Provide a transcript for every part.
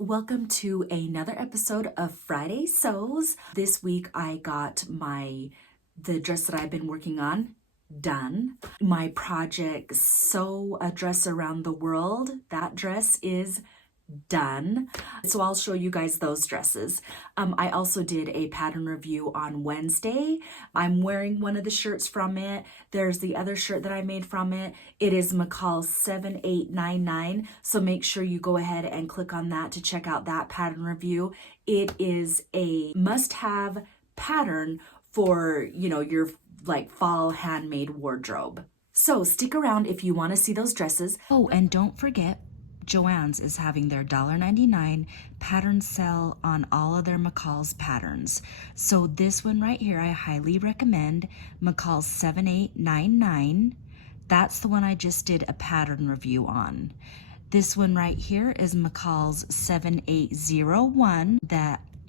welcome to another episode of Friday Sews. This week I got the dress that I've been working on done. My project Sew a Dress Around the World, that dress is done. So I'll show you guys those dresses. I also did a pattern review on Wednesday. I'm wearing one of the shirts from it. There's the other shirt that I made from it. It is McCall 7899. So make sure you go ahead and click on that to check out that pattern review. It is a must-have pattern for, your fall handmade wardrobe. So stick around if you want to see those dresses. Oh, and don't forget, JOANNS is having their $1.99 pattern sale on all of their Mccalls patterns. So this one right here, I highly recommend, McCall 7899. That's the one I just did a pattern review on. This one right here is McCall's 7801,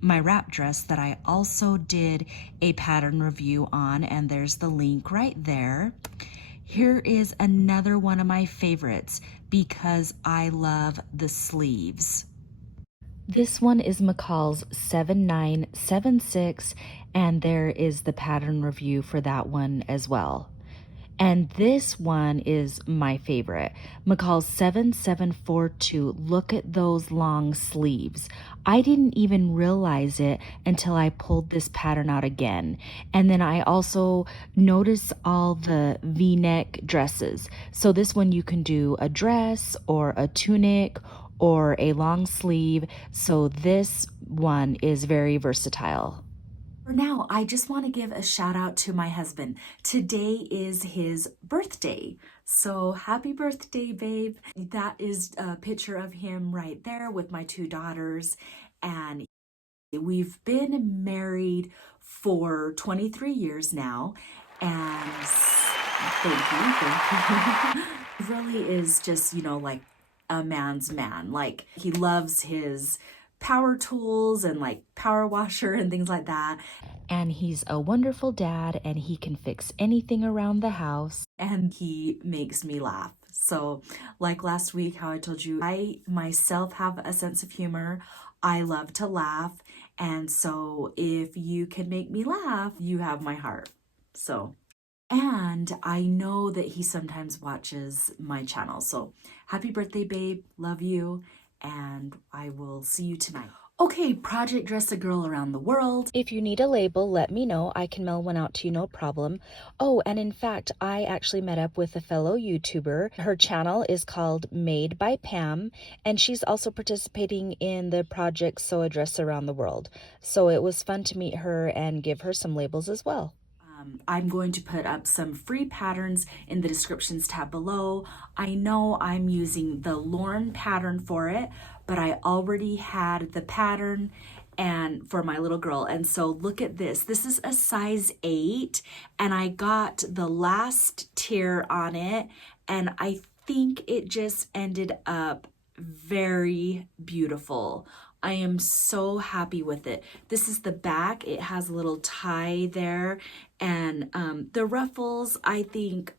my wrap dress that I also did a pattern review on, and there's the link right there. Here is another one of my favorites because I love the sleeves. This one is McCall's 7976, and there is the pattern review for that one as well. And this one is my favorite, McCall's 7742. Look at those long sleeves. I didn't even realize it until I pulled this pattern out again. And then I also noticed all the V-neck dresses. So this one you can do a dress or a tunic or a long sleeve. So this one is very versatile. For now, I just want to give a shout out to my husband. Today is his birthday. So happy birthday, babe. That is a picture of him right there with my two daughters. And we've been married for 23 years now. And thank you. He really is just, like a man's man. Like, he loves his power tools and power washer and things like that. And he's a wonderful dad, and he can fix anything around the house. And he makes me laugh. So like last week, how I told you, I myself have a sense of humor. I love to laugh. And so if you can make me laugh, you have my heart. And I know that he sometimes watches my channel. So happy birthday, babe. Love you. And I will see you tonight. Okay, project Dress a Girl Around the World. If you need a label, let me know. I can mail one out to you, no problem. Oh, and in fact, I actually met up with a fellow YouTuber. Her channel is called Made by Pam, and she's also participating in the project Sew a Dress Around the World. So it was fun to meet her and give her some labels as well. I'm going to put up some free patterns in the descriptions tab below. I know I'm using the Lauren pattern for it, but I already had the pattern and for my little girl. And so look at this. This is a size 8, and I got the last tier on it, and I think it just ended up very beautiful. I am so happy with it. This is the back. It has a little tie there, and the ruffles, I think,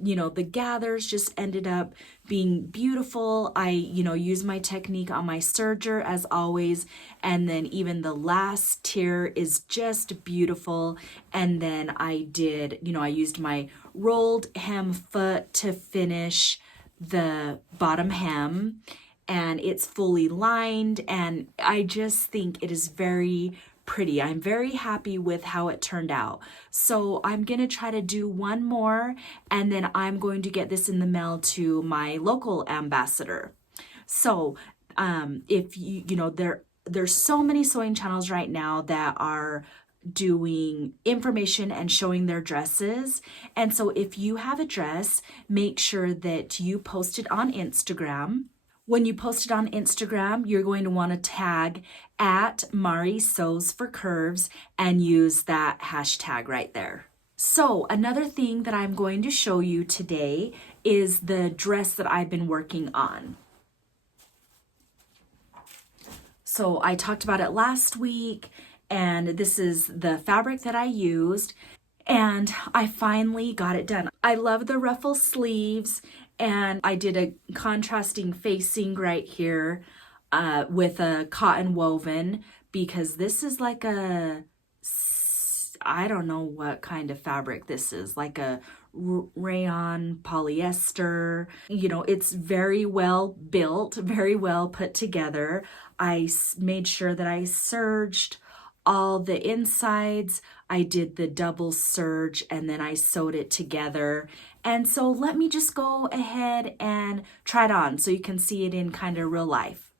the gathers just ended up being beautiful. I, use my technique on my serger as always, and then even the last tier is just beautiful. And then I did, I used my rolled hem foot to finish the bottom hem, and it's fully lined, and I just think it is very pretty. I'm very happy with how it turned out. So I'm gonna try to do one more, and then I'm going to get this in the mail to my local ambassador. So if there's so many sewing channels right now that are doing information and showing their dresses. And so if you have a dress, make sure that you post it on Instagram. When you post it on Instagram, you're going to want to tag at Mari Sews for Curves and use that hashtag right there. So another thing that I'm going to show you today is the dress that I've been working on. So I talked about it last week, and this is the fabric that I used, and I finally got it done. I love the ruffle sleeves, and I did a contrasting facing right here. with a cotton woven, because this is like I don't know what kind of fabric this is, like a rayon polyester. You know, it's very well built, very well put together. I made sure that I serged all the insides. I did the double serge and then I sewed it together. And so let me just go ahead and try it on so you can see it in kind of real life.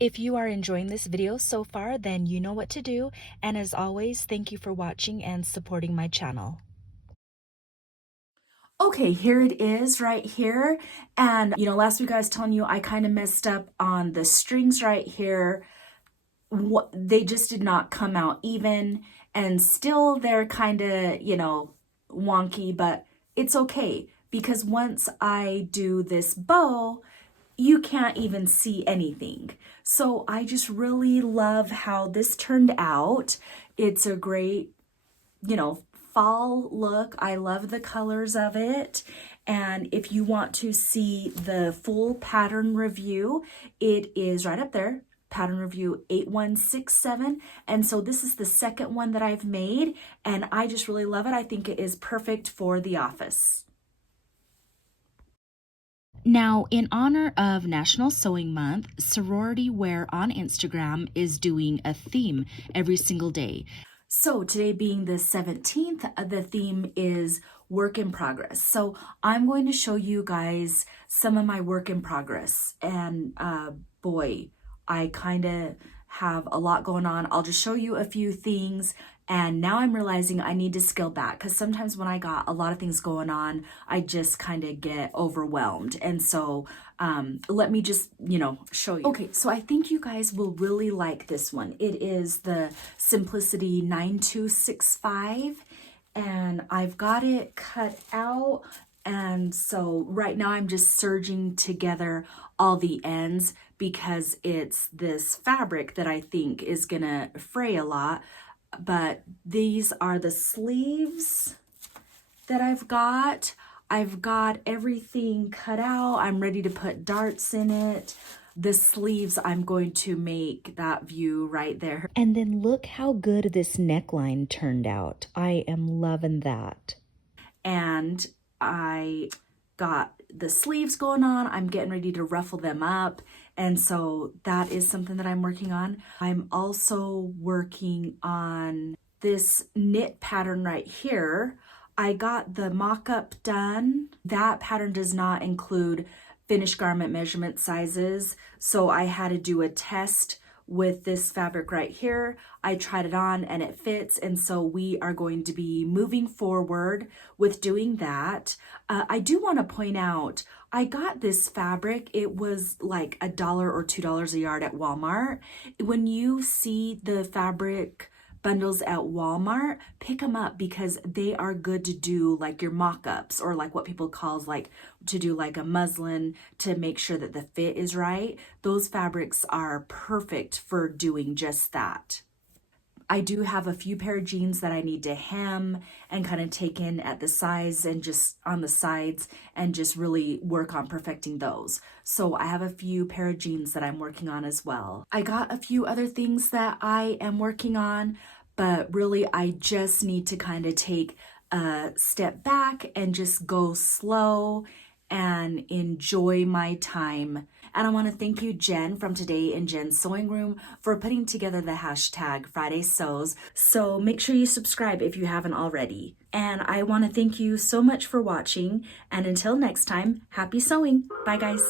If you are enjoying this video so far, then you know what to do. And as always, thank you for watching and supporting my channel. Okay, here it is right here. And you know, last week I was telling you I kind of messed up on the strings right here. They just did not come out even, and still they're kind of, you know, wonky, but it's okay because once I do this bow, you can't even see anything. So I just really love how this turned out. It's a great, you know, fall look. I love the colors of it. And if you want to see the full pattern review, it is right up there. Pattern review 8167. And so this is the second one that I've made, and I just really love it. I think it is perfect for the office. Now, in honor of National Sewing Month, Sorority Wear on Instagram is doing a theme every single day. So today being the 17th, the theme is work in progress. So I'm going to show you guys some of my work in progress. And boy, I kind of have a lot going on. I'll just show you a few things. And now I'm realizing I need to scale back, because sometimes when I got a lot of things going on, I just kind of get overwhelmed. And so let me just, you know, show you. Okay, so I think you guys will really like this one. It is the Simplicity 9265, and I've got it cut out. And so right now I'm just serging together all the ends because it's this fabric that I think is gonna fray a lot. But these are the sleeves that I've got. I've got everything cut out. I'm ready to put darts in it. The sleeves, I'm going to make that view right there. And then look how good this neckline turned out. I am loving that. And I got the sleeves going on. I'm getting ready to ruffle them up. And so that is something that I'm working on. I'm also working on this knit pattern right here. I got the mock-up done. That pattern does not include finished garment measurement sizes, so I had to do a test with this fabric right here. I tried it on and it fits, and so we are going to be moving forward with doing that. I do want to point out, I got this fabric. It was like $1 or $2 a yard at Walmart. When you see the fabric bundles at Walmart, pick them up because they are good to do like your mock-ups, or like what people calls like to do like a muslin to make sure that the fit is right. Those fabrics are perfect for doing just that. I do have a few pair of jeans that I need to hem and kind of take in at the size and just on the sides and just really work on perfecting those. So I have a few pair of jeans that I'm working on as well. I got a few other things that I am working on, but really I just need to kind of take a step back and just go slow and enjoy my time. And I want to thank you, Jen, from Today in Jen's Sewing Room, for putting together the hashtag Friday Sews. So make sure you subscribe if you haven't already. And I want to thank you so much for watching. And until next time, happy sewing. Bye, guys.